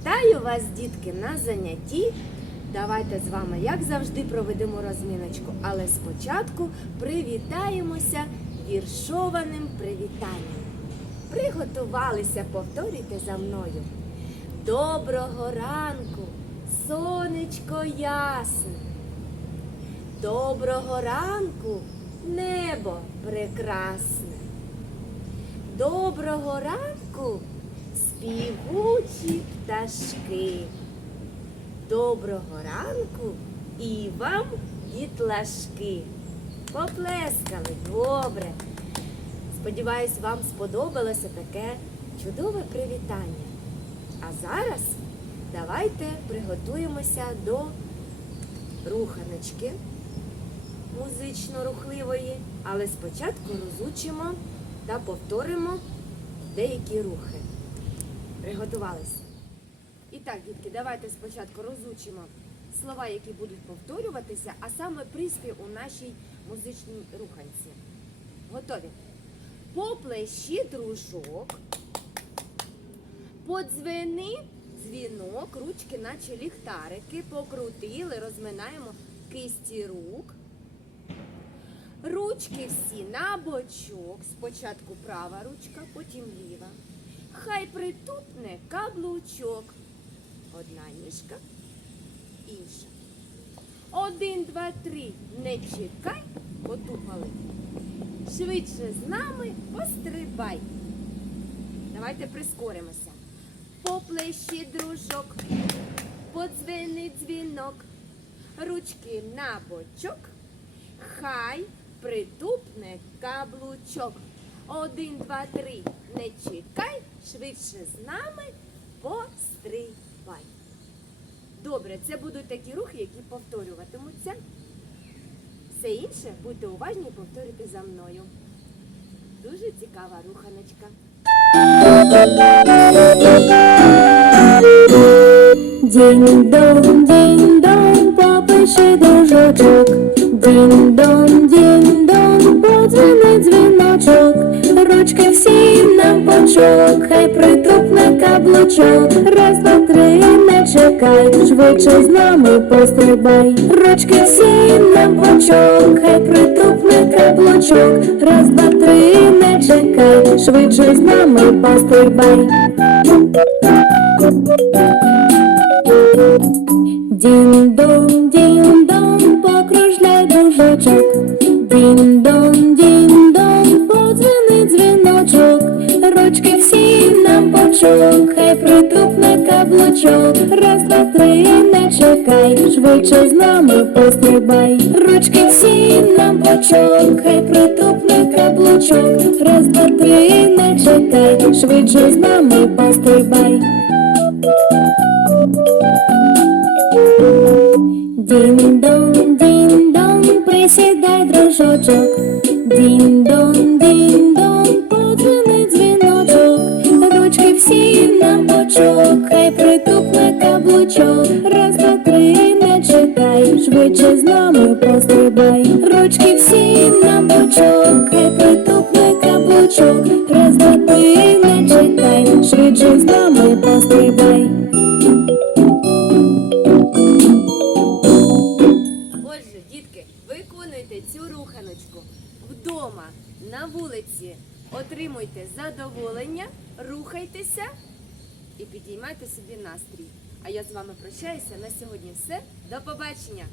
Вітаю вас, дітки, на занятті. Давайте з вами, як завжди, проведемо розміночку, але спочатку привітаємося віршованим привітанням. Приготувалися, повторюйте за мною. Доброго ранку, сонечко ясне. Доброго ранку, небо прекрасне. Доброго ранку, співучі пташки. Доброго ранку і вам, дітлашки. Поплескали, добре. Сподіваюсь, вам сподобалося таке чудове привітання. А зараз давайте приготуємося до руханочки музично-рухливої, але спочатку розучимо та повторимо деякі рухи. Приготувалися. І так, дітки, давайте спочатку розучимо слова, які будуть повторюватися, а саме приспів у нашій музичній руханці. Готові? Поплещи дружок, подзвени дзвінок, ручки наче ліхтарики, покрутили, розминаємо кисті рук. Ручки всі на бочок. Спочатку права ручка, потім ліва. Хай притупне каблучок. Одна ніжка, інша. Один, два, три. Не чекай, потупали. Швидше з нами пострибай. Давайте прискоримося. Поплещи дружок, подзвени дзвінок, ручки на бочок. Хай притупне каблучок. Один, два, три. Не чекай, швидше з нами пострибай. Добре, це будуть такі рухи, які повторюватимуться. Все інше будьте уважні і повторюйте за мною. Дуже цікава руханочка. Дінь-дон, дінь-дон, попиши дружочок. Дінь-дон, дінь-дон, притупне. Раз, два, три, не чекай, швидше з нами пострибай. Ручки всі на бочок, хай притупне каблучок. Раз, два, три, не чекай, швидше з нами пострибай. Дінь-дон, дінь-дон, чекай, швидше з нами пострибай. Ручки всі на бочок, хай притупне каблучок. Раз, два, три, не чекай, швидше з нами пострибай. Дінь-дон, дінь-дон, присідай, дружочок. Дінь-дон, дінь-дон, швидше з нами пострибай. Ручки всі на бочок, хай притупне каблучок. Раз, два, не чекай, швидше з нами пострибай. Отже, дітки, виконуйте цю руханочку вдома, на вулиці. Отримуйте задоволення, рухайтеся і підіймайте собі настрій. А я з вами прощаюся на сьогодні. Все. До побачення!